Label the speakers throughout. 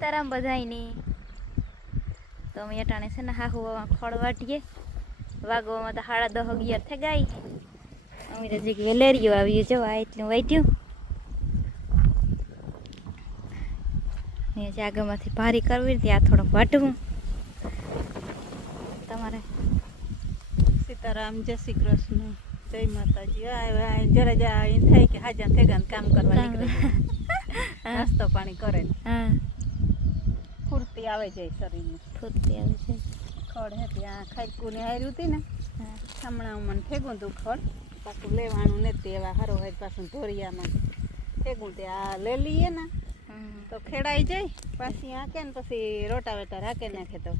Speaker 1: સીતારામ બધાયની તો અમે અટાણે છે ને હાહુવામાં ખોળ વાટીએ વાગવામાં તો સાડા દહ અગિયાર થઈ ગઈ અમે તો જીક વેલેરીઓ આવ્યું જો આ એટલું વાટ્યું અહીંયા જાગામાંથી ભારી કરવી ત્યાં થોડોક વાટવું. તમારે?
Speaker 2: સીતારામ જય શ્રી કૃષ્ણ. જય માતાજી. આ આ જરા જા એમ થાય કે હાજા થઈ ગયા
Speaker 1: કામ.
Speaker 2: કરવા નાસ્તો પાણી કરે.
Speaker 1: હા.
Speaker 2: ફૂર્તી આવે જાય શરીરમાં.
Speaker 1: ફૂર્તિ આવે છે.
Speaker 2: ખડ હે ત્યાં ખાઈકું ને હાર્યું હતી ને
Speaker 1: હા.
Speaker 2: હમણાં મને ફેગું તું ખડ. પાછું લેવાનું નથી એવા હરો હર પાછું ધોરિયામાં. ફેગું તે આ લઈ લઈએ ને. તો ખેડાઈ જાય પાછી આંકે ને પછી રોટાવેટર હાકે નાખે તો.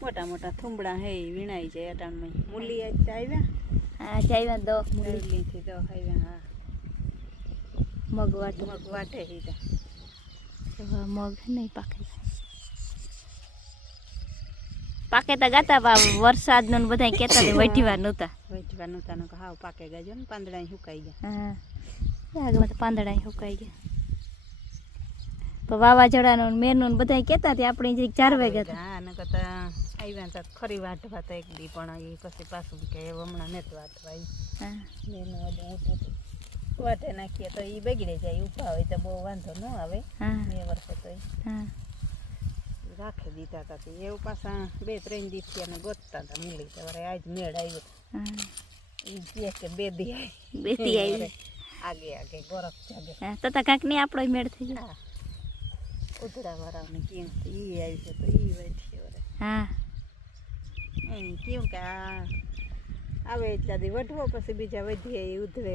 Speaker 2: મોટા મોટા થુંબડા હે વીણાઈ જાય અટાણમાં. મૂલી આજ ચાવ્યા
Speaker 1: હા ચાવ્યા દો
Speaker 2: મૂલીથી દો આવ્યા હા.
Speaker 1: મગ વાટ.
Speaker 2: મગ વાટે હીધા
Speaker 1: મગ નહીં પાકે પાકે તો ગાતા પા વરસાદનું બધા કેતા હતા વઢીવા નહોતા
Speaker 2: વેચવાનું તાનો હાવ પાકે ગાજો ને પાંદડા સુકાઈ ગયા.
Speaker 1: હા. આગળ તો પાંદડા સુકાઈ ગયા. તો વાવાઝોડાનું ને મેરનું ને બધા કેતા હતા આપણે જે ચારવે ગયા હતા
Speaker 2: હા ને કરતા આવ્યા તો ખરી વાટવા તો એક દી પણ એ પછી પાછું કે હમણાં નેત વાટવા
Speaker 1: હા.
Speaker 2: બેનો વાટે નાખીએ તો એ બગડે જાય ઊભા હોય તો બહુ વાંધો ન આવે.
Speaker 1: હા.
Speaker 2: બે વર્ષે તો
Speaker 1: હા.
Speaker 2: રાખી દીધા હતા તે એવું પાછા બે ત્રણ દિવસથી અમે ગોતતા હતા મિલી. તમારે આજ મેળ આવ્યો. એ કે બે દી આવી.
Speaker 1: આવી
Speaker 2: આગે આગે ગોરખ જાગે.
Speaker 1: હા તો તો કાંક નહીં આપણો મેળ થઈ ગયો.
Speaker 2: ઉધડા વાળાને કેમ તો ઈ આવી છે તો ઈ વેઠી વરે
Speaker 1: હા.
Speaker 2: એમ કેવું કે આ આવે એટલા દી વઢવો પછી બીજા વધીએ એ ઉધડે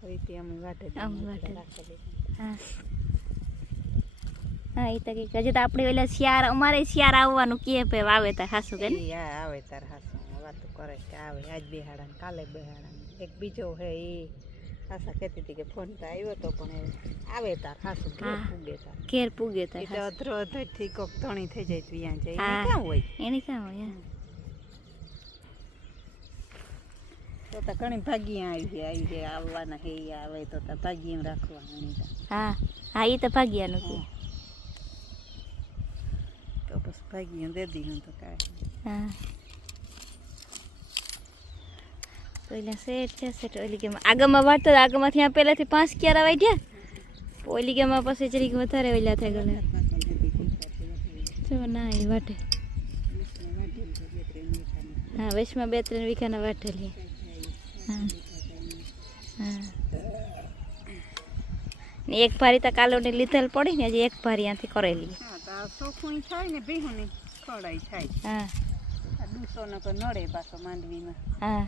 Speaker 2: હોય તે અમે વાટે. રાખેલી.
Speaker 1: હા. હા એ તો કઈ હજી તો આપણે ઓલા શિયાર અમારે શિયાર આવવાનું કે પે વાવેતર હાસુ કે
Speaker 2: આવે તાર હાસુ વાતો કરે કે આવે આજ બેહાડા ને કાલે બેહાડા એક બીજો હે એ આશા કહેતી હતી કે ફોન તો આવ્યો તો પણ આવે તાર હાસુ ઘેર પૂગે તાર
Speaker 1: ઘેર પૂગે તાર
Speaker 2: એટલે અધરો અધરથી કોક ધણી થઈ જાય ત્યાં જાય. એને ક્યાં હોય?
Speaker 1: એની ક્યાં હોય
Speaker 2: તો તો ઘણી ભાગી આવી ગયા આવી છે આવવાના હે આવે તો તો એમ રાખવાના
Speaker 1: હા હા એ તો ભાગ્યાનું કે
Speaker 2: દીધું તો કાંઈ.
Speaker 1: હા. તો એટલે સેટ છે સેટ ઓલી ગેમ આગળમાં વાટતા હતા, આગળમાંથી આ પહેલાંથી પાંચ ક્યારા વાટ્યા ઓલી ગેમમાં પછી જરીક વધારે ઓલા થઈ ગયેલા જો ના એ વાટે. હા વેશમાં બે ત્રણ વીઘાના વાટેલી હા. હા. ને એક ભારી તો કાલોની લીધેલ પડી ને હજી એક ભારી ત્યાંથી કરેલી.
Speaker 2: સોખું થાય ને બેહુની ખોડાઈ થાય.
Speaker 1: હા.
Speaker 2: ડૂસો નો તો નડે પાછો માંડવીમાં.
Speaker 1: હા.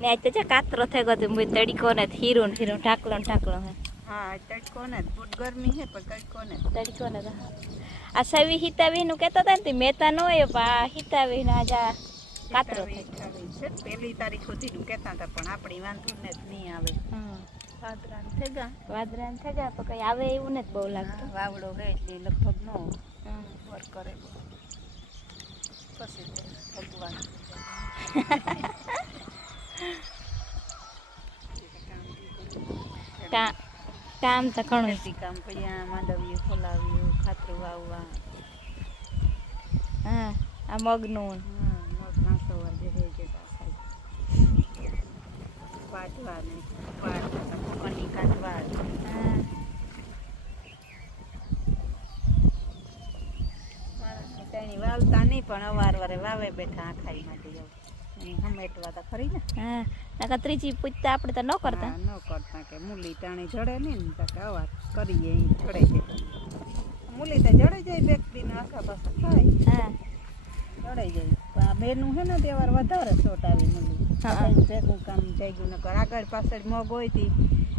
Speaker 2: ને
Speaker 1: આજ તો છે કાતરો થઈ ગયો તો મેં તડીકો ને હીરો ને હીરું ઢાકલો ને ઢાકલો હે.
Speaker 2: હા તડકો ને જ. બહુ ગરમી હે પણ તડકો ને જ.
Speaker 1: તડીકો ને આ સવી હિતાવી નું કહેતા હતા ને મહેતા નો એ આ હિતાવી ને આ કાતરો
Speaker 2: છે. પહેલી તારીખ સુધીનું કહેતા હતા પણ આપણી વાંધો ને જ નહીં આવે. વાદરાન ગયા?
Speaker 1: વાદરાન થઈ જાય તો કઈ આવે એવું નથી બહુ લાગતું.
Speaker 2: વાવડો રહે એટલે લગભગ નો વર્ક કરે. પછી તો ભગવાન.
Speaker 1: કામ તો ઘણું
Speaker 2: કામ પડ્યા માંડવ્યું ખોલાવ્યું ખાતરું વાવવા.
Speaker 1: હા આ મગનું
Speaker 2: હા, મગ નાસવા જે હે જે થાય પાટવા ને કની કાઢવા તેની વાવતા નહીં પણ અવારવારે વાવે બેઠા આખાઈ માટે હમેટવા તો ખરી ને
Speaker 1: હા ત્રીજી પૂછતા આપણે તો ન કરતા
Speaker 2: ન કરતા કે મૂલી ટાણી જડે નહીં ને અવાર કરીએ એ જડે છે મૂલી તો જડે જાય બે દિન આખા પાછા થાય
Speaker 1: હા
Speaker 2: ચડાઈ જાય પણ આ બેનું છે ને તહેવાર વધારે આવી મૂલી ભેગું કામ જાગ્યું ને આગળ પાછળ મગ હોય તી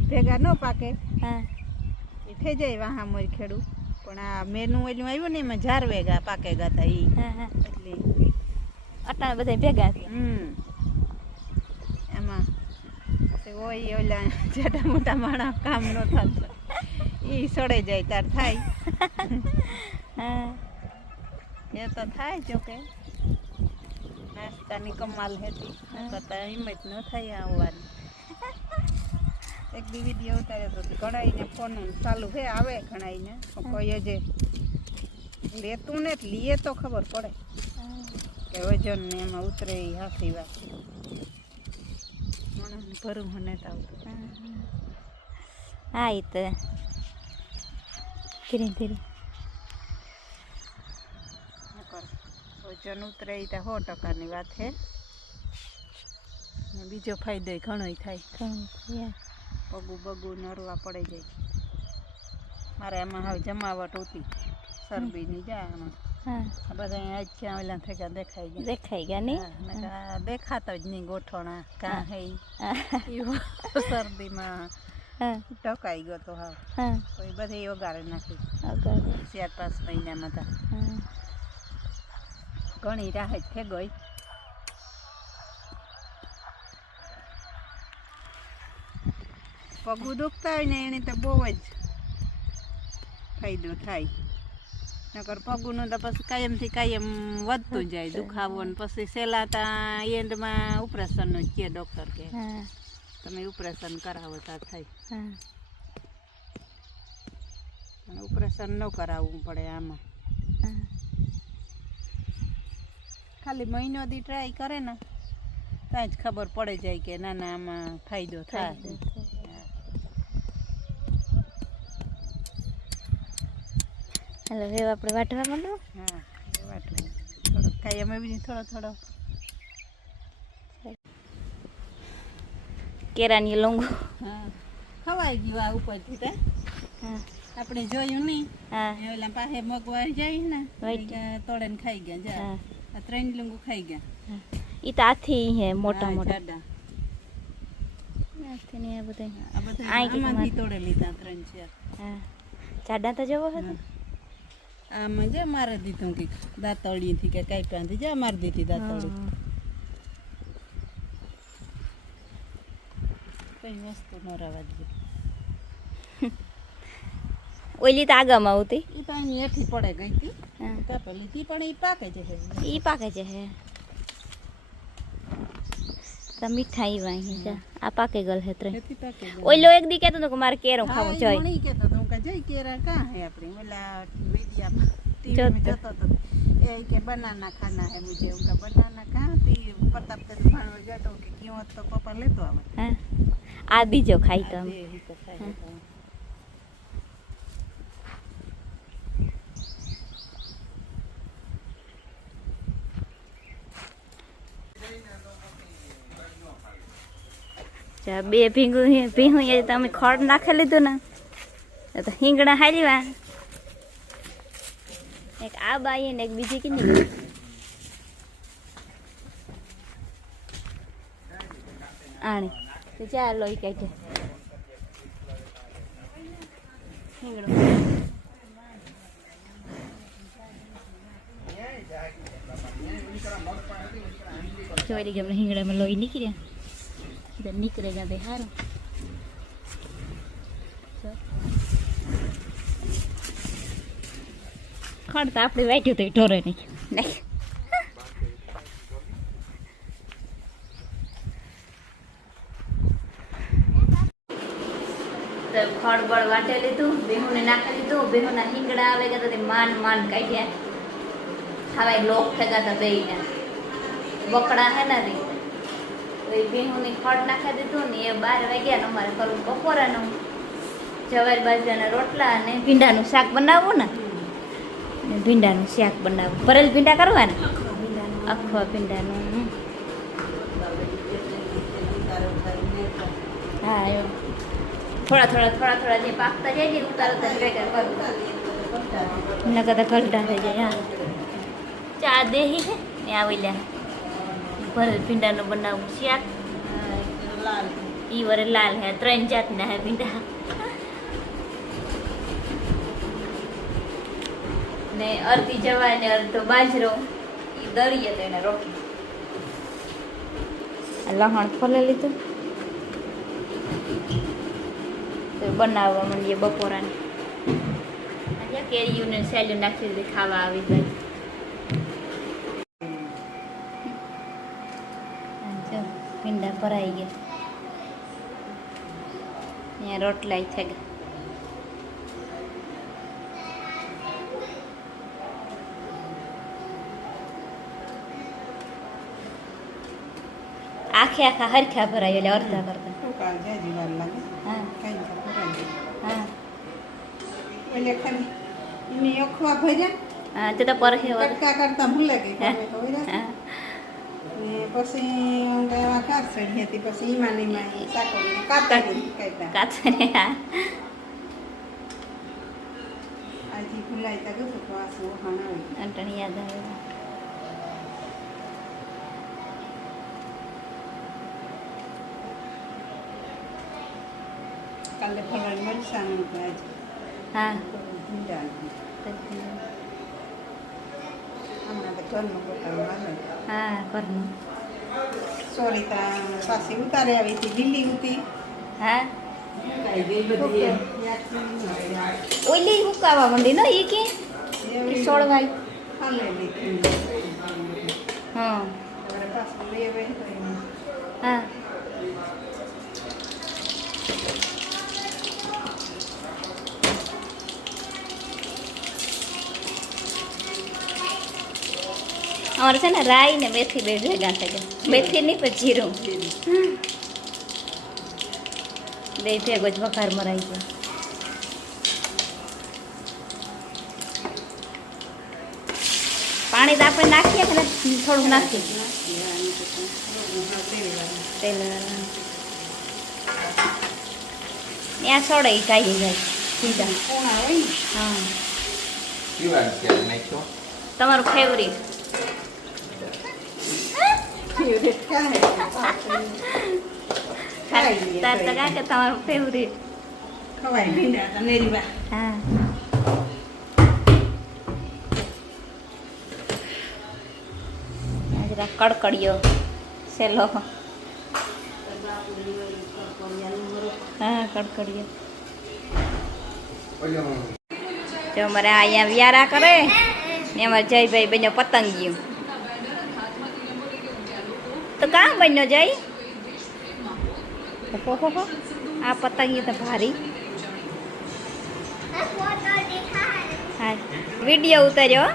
Speaker 2: ભેગા ન પાકે.
Speaker 1: હા.
Speaker 2: એ થઈ જાય વાહા મોર ખેડું પણ આ મેનું ઓલું આવ્યું ને એમાં ઝાર વેગા પાકે ગાતા ઈ.
Speaker 1: હા હા.
Speaker 2: એટલે
Speaker 1: અટાણે બધા ભેગા
Speaker 2: હમ. એમાં હોય ઓલા જેટા મોટા માણસ કામ ન થતું. એ સડે જાય તાર થાય.
Speaker 1: હા.
Speaker 2: એ તો થાય જોકે નાસ્તાની કમાલ હતી. કરતા હિંમત ન થાય આવવાની. એક દી વીડિયો ઉતાર્યો તો ઘણાઈને ફોન ચાલુ હે આવે ઘણાઈને કોઈ જે લેતું ને લીએ તો ખબર પડે. કે વજન ને એમાં ઉતરે એ હાથી વાત. ભરું મને તો આવતું.
Speaker 1: હા. એ તો. ધીરે ધીરે
Speaker 2: નકર વજન ઉતરે એ તો સો ટકાની વાત છે. બીજો ફાયદો ઘણો થાય. પગું બગું નરવા પડી જાય. મારે એમાં હવે જમાવટ હતી. શરબીની જાય આમાં. બધા આજ ક્યાં ઓલા થયા દેખાઈ ગયા.
Speaker 1: દેખાઈ ગયા નહીં
Speaker 2: દેખાતો જ નહીં ગોઠવણા કાં હે. ઈ. શરદીમાં ટકાઈ ગયો તો હા. કોઈ બધી ઓગાળી નાખી. ચાર પાંચ મહિનામાં તો.
Speaker 1: હા.
Speaker 2: ઘણી રાહત થઈ ગઈ. પગું દુખતા હોય ને એને તો બહુ જ ફાયદો થાય. નકર પગુંનું તો પછી કાયમથી કાયમ વધતું જાય દુખાવો ને પછી સેલાતા એન્ડમાં ઓપરેશનનું જ કહે ડૉક્ટર કે. તમે ઓપરેશન કરાવો તો થાય. ઓપરેશન ન કરાવવું પડે આમાં. ખાલી મહિનો દી ટ્રાય કરે ને ત્યાં જ ખબર પડે જાય કે ના ના આમાં ફાયદો થાય.
Speaker 1: હાલો હવે આપણે વાટવા માંડો?
Speaker 2: હા વાટવું. થોડો કાયમ એવી થોડો થોડો.
Speaker 1: કેરાની લોંગો.
Speaker 2: હા ખવાઈ ગયું આ ઉપરથી તો.
Speaker 1: હા.
Speaker 2: આપણે જોયું નહીં.
Speaker 1: હા.
Speaker 2: ઓલા પાસે મગવાઈ જાય ને તોડે ને ખાઈ ગયા જા. ત્રણ લીંબુ ખાઈ ગયા
Speaker 1: એ તો આથી હે મોટા
Speaker 2: હા,
Speaker 1: મોટા
Speaker 2: જાડા.
Speaker 1: આથી ને આ બધા
Speaker 2: આ બધા
Speaker 1: આય કે
Speaker 2: આમાંથી
Speaker 1: તમારે?
Speaker 2: તોડે લીધા ત્રણ ચાર
Speaker 1: હા જાડા તો જવો હતો
Speaker 2: હા. આમાં જે મારે દીધું કે દાંતળીથી કે કાંઈ પાંધી જા મારી દીધી દાંતળી
Speaker 1: હા.
Speaker 2: કઈ વસ્તુ ન રહેવા દે
Speaker 1: ઓલી તો આગામાં આવતી.
Speaker 2: એ તો અહીં હેઠી પડે ગઈ હતી.
Speaker 1: હા.
Speaker 2: પેલી થી પણ એ પાકે છે
Speaker 1: ઈ પાકે છે હે. તો મીઠા ઈ વાહી છે. આ પાકે ગલ હે ત્રણ. ઓલો એક દી કહેતો તો કે મારે કેરો ખાવો
Speaker 2: જોઈ.
Speaker 1: જોઈએ
Speaker 2: મને ઈ કહેતો હતો, હું કહું, કેરા કા હે આપણી? ઓલા TV માં
Speaker 1: જોતો.
Speaker 2: હતો. એ કે બનાના ખાના હે મુજે. હું કહું, બનાના કાં? તી પ્રતાપ તે ભાણવા જતો કે ક્यों તો પપ્પા લેતો આવે
Speaker 1: હા. આ બીજો ખાઈ તો બે ભીંગું હે- ભીંગું એ તમે ખડ નાખી લીધું ને. તો હિંગણા વા એક આ બાઈ ને એક બીજી કીધી. આણી. તો ચાલો ઈ કાઢે. હિંગણું. જોઈ લીધી હમણાં હિંગડામાં લોહી નીકળ્યા. ઇધર નીકળે ગયા તે હારું ખડ તો આપણે વાટ્યું તો ઢોરે નહીં ખડ બળ વાટે લીધું, બેહુને નાખી લીધું, બેહુના હિંગડા આવે ગયા તો માન માન કાઢ્યા. હવે લોક થયા હતા બેયને. બકડા હે ને એ ભીંગુની ખડ નાખી દીધું ને એ બાર વાગ્યા ને અમારે કરવું બપોરાનું જવાર બાજરાના રોટલા અને ભીંડાનું શાક બનાવવું ને. ને ભીંડાનું શાક બનાવવું. ભરેલ ભીંડા કરવાના? આખો ભીંડાનું. હા એવું થોડા થોડા થોડા થોડા જે પાકતા જાય ને ઉતારો તો ભેગા કરું એના કરતા ઘલટા થઈ જાય હા. ચા દેહી છે? ને આવી લે ભરેલ ભીંડાનું બનાવવું શાક ઈ વરે લાલ હે ત્રણ જાતના હે ભીંડા. ને અડધી જવા ને અડધો બાજરો ઈ દળીએ તો એને આ લહણ ખોલે લીધું. તો બનાવવા માંડીએ બપોરાને. કેરીઓને કેરીયું ને સેલ્યું નાખી દીધી ખાવા આવી જાય ભરાઈ ગયા. અહીંયા રોટલા થઈ ગયા આખે આખા હરખા ભરાય એટલે અડધા કરતા. હા
Speaker 2: તો
Speaker 1: તે પરહે વર-
Speaker 2: કરતા ભૂલે ગઈ.
Speaker 1: હા.
Speaker 2: પછી હતી પછી ઈમાં ને ઈમાં ઈ સાકળી કાતરી
Speaker 1: હા
Speaker 2: આજી ભૂલાઈ તા ગયું તો આ શું વહાણ આવી
Speaker 1: યાદ આવે
Speaker 2: કાલે ફરવાડ મરસાનું તો
Speaker 1: હા
Speaker 2: ભૂંડાનું. હમણાં તો ઘરનું પોતાનું
Speaker 1: હા ઘરનું
Speaker 2: સોરી તા પાછી ઉતારે આવી હતી લીલી હતી
Speaker 1: હા
Speaker 2: ઓકે.
Speaker 1: ઓલી હુકાવા માંડી ને એ કે
Speaker 2: એવી
Speaker 1: સોળવાય
Speaker 2: હાલેલી હતી.
Speaker 1: હા
Speaker 2: હવે પાછું લેવાય તો એમાં
Speaker 1: હા અમારે છે ને રાઈ ને મેથી બે ભેગા થઈ મેથી નહીં પણ જીરું. બે ભેગો જ વઘાર મરાઈ ગયો. પાણી તો આપણે નાખીએ કે? થોડુંક નાખીએ. તેલ ત્યાં સોડે એ કાઢી જાય સીધા. હા. તમારું ફેવરિટ તાર તો કાંઈ કે તમારું ફેવરેટ
Speaker 2: ખવાય ભીંડા તો નેરીવા
Speaker 1: હા કડકડિયો. સેલો. હા, કડકડિયો. જો અમારે અહીંયા વ્યારા કરે ને અમારે જયભાઈ બન્યો પતંગિયું. તો કાં બન્યો ઓહોહોહો. આ પતંગી તો ભારી હા વીડિયો ઉતાર્યો.